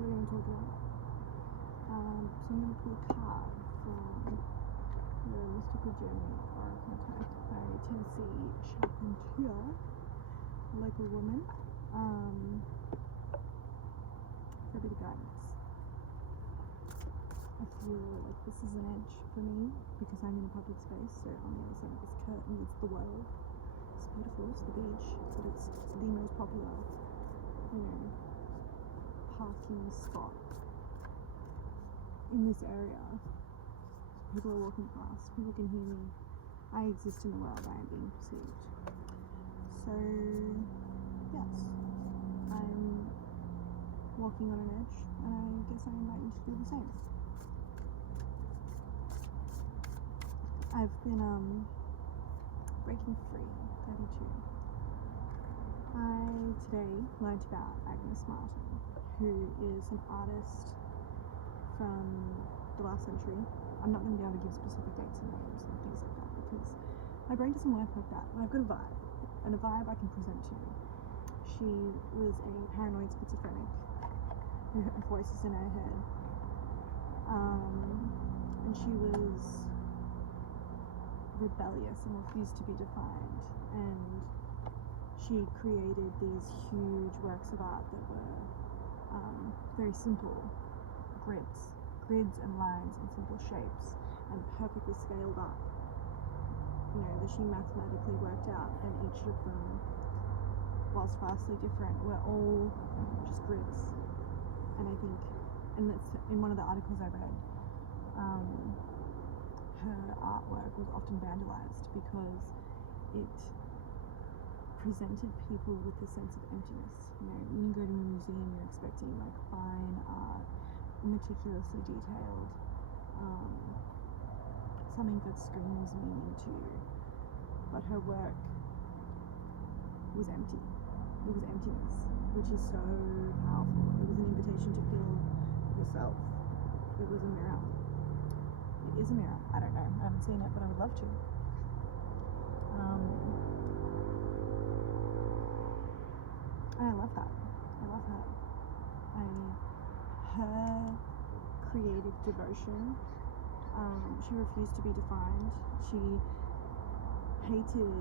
What are we going to talk about? So I'm going to pull a card from the Mystical Journey Oracle deck by Tennessee Charpentier, a local woman, for a bit of guidance. I feel like this is an edge for me because I'm in a public space, so on the other side of this curtain is the world. It's beautiful, it's the beach, but it's the most popular, parking spot in this area. People are walking past, people can hear me. I exist in the world, I am being perceived. So, yes, I'm walking on an edge, and I guess I invite you to do the same. I've been breaking free, 32. I today learned about Agnes Martin, who is an artist from the last century. I'm not going to be able to give specific dates and names and things like that because my brain doesn't work like that. But I've got a vibe, and a vibe I can present to you. She was a paranoid schizophrenic who had voices in her head, and she was rebellious and refused to be defined, and she created these huge works of art that were very simple grids and lines and simple shapes and perfectly scaled up, that she mathematically worked out, and each of them, whilst vastly different, were all just grids. And I think, and that's in one of the articles I read, her artwork was often vandalized because it presented people with a sense of emptiness. When you go to a museum, you're expecting like fine art, meticulously detailed, something that screams meaning to you. But her work was empty. It was emptiness, which is so powerful. It was an invitation to feel yourself. It was a mirror. It is a mirror. I don't know. I haven't seen it, but I would love to. And I love that. I love her. Her creative devotion. She refused to be defined. She hated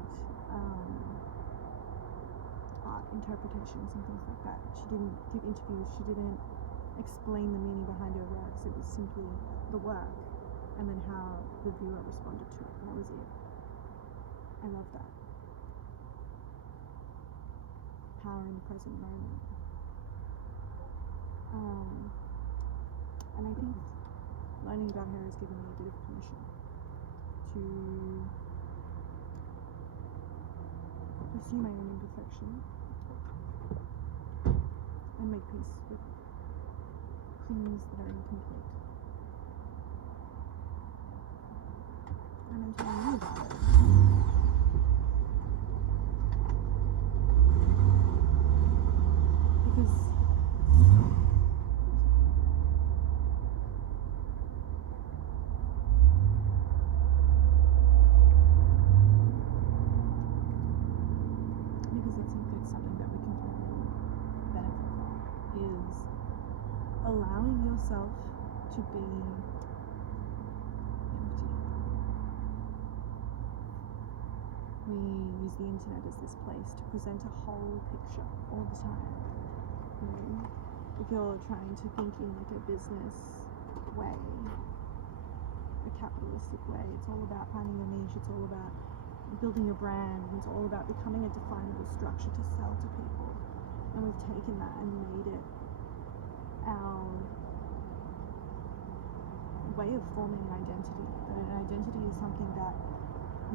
art interpretations and things like that. She didn't give interviews. She didn't explain the meaning behind her works. It was simply the work and then how the viewer responded to it. That was it. I love that. Power in the present moment. And I think learning about her has given me a bit of permission to pursue my own imperfection and make peace with things that are incomplete. And I'm telling you about it. Allowing yourself to be empty. We use the internet as this place to present a whole picture all the time. If you're trying to think in like a business way, a capitalistic way, it's all about finding your niche, it's all about building your brand, and it's all about becoming a definable structure to sell to people. And we've taken that and made it our way of forming an identity. But an identity is something that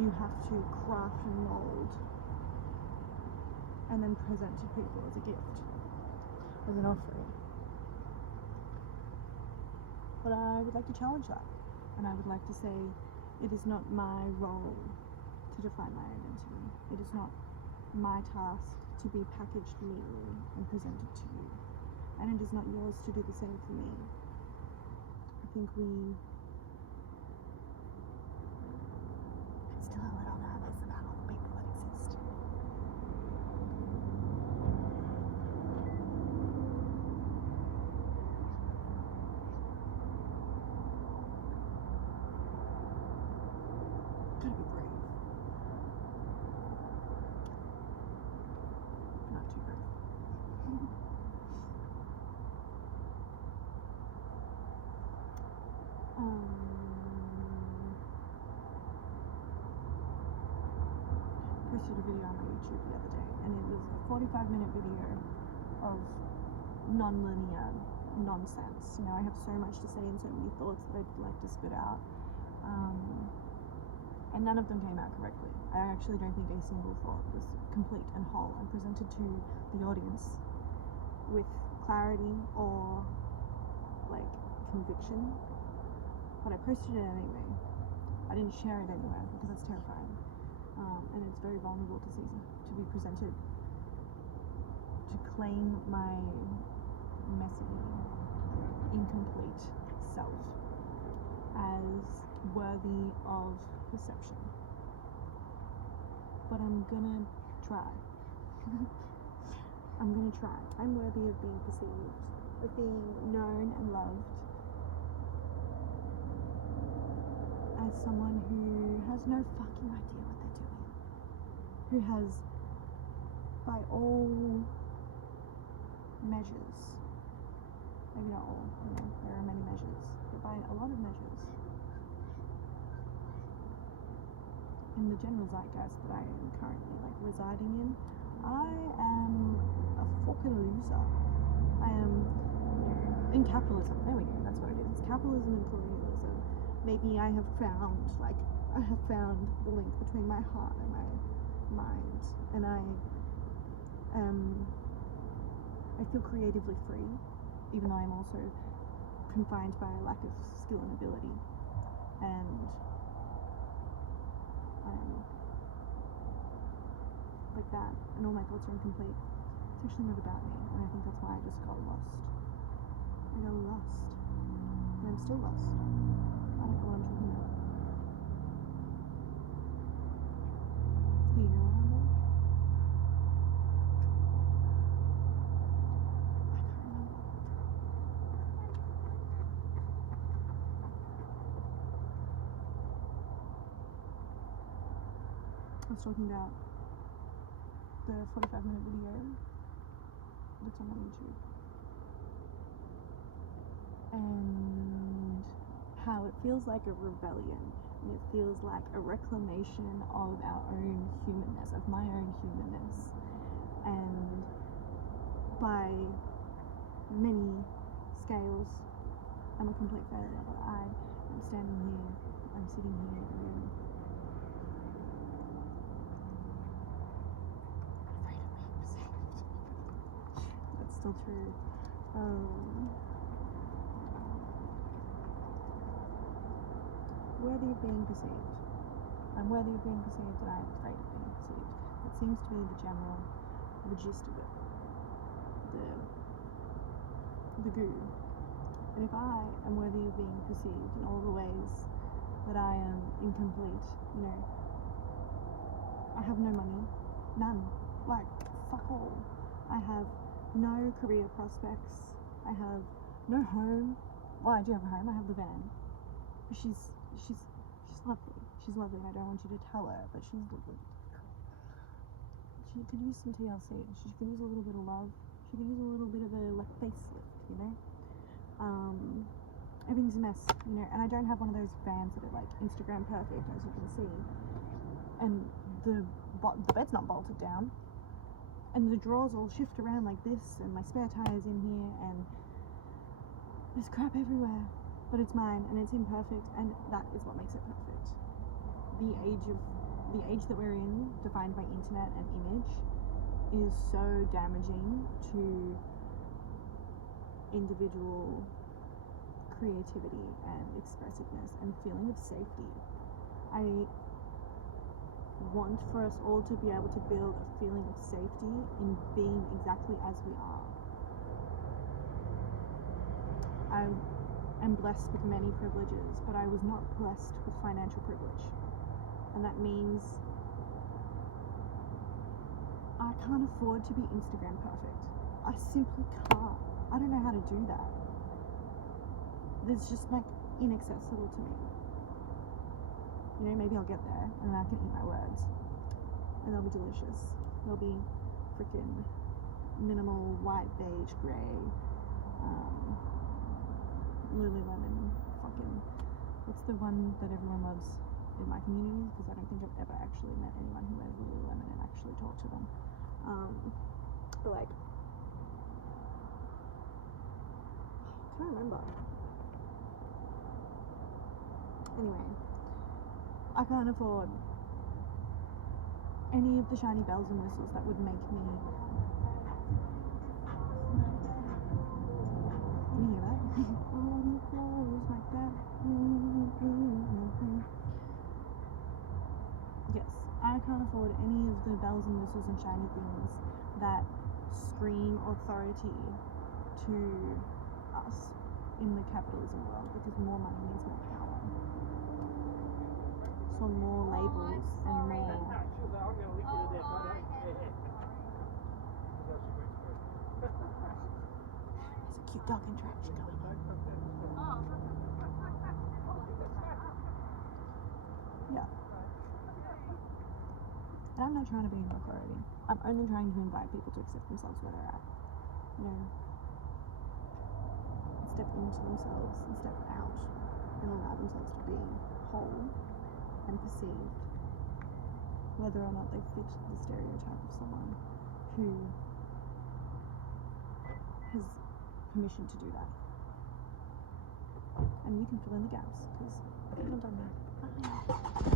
you have to craft and mold and then present to people as a gift, as an offering. But I would like to challenge that, and I would like to say it is not my role to define my identity. It is not my task to be packaged neatly and presented to you. And it is not yours to do the same for me. I think we still a little nervous about all the people that exist. video on my YouTube the other day, and it was a 45-minute video of non-linear nonsense. You know, I have so much to say and so many thoughts that I'd like to spit out, and none of them came out correctly. I actually don't think a single thought was complete and whole and presented to the audience with clarity or like conviction, but I posted it anyway. I didn't share it anywhere because it's terrifying, and it's very vulnerable to be presented, to claim my messy, incomplete self as worthy of perception. But I'm gonna try. I'm gonna try. I'm worthy of being perceived, of being known and loved as someone who has no fucking idea what they're doing, who has, by all measures, maybe not all, you know, there are many measures, but by a lot of measures, in the general zeitgeist that I am currently like residing in, I am a fucking loser. I am in capitalism. There we go. That's what it is. It's capitalism and colonialism. Maybe I have found the link between my heart and my mind, and I feel creatively free, even though I'm also confined by a lack of skill and ability, and I'm like that, and all my thoughts are incomplete. It's actually not about me, and I think that's why I just got lost. I got lost, and I'm still lost. I don't know what I'm talking about. Do you know what I'm like? I can't remember. I was talking about the 45-minute video that's on my YouTube, and how it feels like a rebellion, and it feels like a reclamation of our own humanness, of my own humanness, and by many scales I'm a complete failure, but I am standing here, I'm sitting here, and that's still true. Worthy of being perceived. I'm worthy of being perceived, and I'm afraid of being perceived. It seems to be the gist of it, the goo. And if I am worthy of being perceived in all the ways that I am incomplete, you know, I have no money, none, like fuck all. I have no career prospects. I have no home. Well, I do have a home. I have the van. But she's lovely. She's lovely, and I don't want you to tell her, but she's lovely. She could use some TLC. She could use a little bit of love. She could use a little bit of a like facelift, you know. Everything's a mess, you know, and I don't have one of those vans that are like Instagram perfect, as you can see. And the bed's not bolted down, and the drawers all shift around like this, and my spare tire's in here, and there's crap everywhere. But it's mine, and it's imperfect, and that is what makes it perfect. The age that we're in, defined by internet and image, is so damaging to individual creativity and expressiveness and feeling of safety. I want for us all to be able to build a feeling of safety in being exactly as we are. I'm blessed with many privileges, but I was not blessed with financial privilege. And that means I can't afford to be Instagram perfect. I simply can't. I don't know how to do that. It's just like inaccessible to me. You know, maybe I'll get there and then I can eat my words. And they'll be delicious. They'll be freaking minimal white, beige, grey, Lululemon, fucking, what's the one that everyone loves? in my communities, because I don't think I've ever actually met anyone who wears Lululemon and actually talked to them. But like, I can't remember. Anyway, I can't afford any of the shiny bells and whistles that would make me. Can you hear that? On the floors like that. Yes, I can't afford any of the bells and whistles and shiny things that scream authority to us in the capitalism world, because more money means more power. So more labels and more. There's a cute dog interaction going on. Yeah. And I'm not trying to be an authority. I'm only trying to invite people to accept themselves where they're at. You know, step into themselves and step out and allow themselves to be whole and perceived, whether or not they fit the stereotype of someone who has permission to do that. And you can fill in the gaps, because I haven't done that. Bye.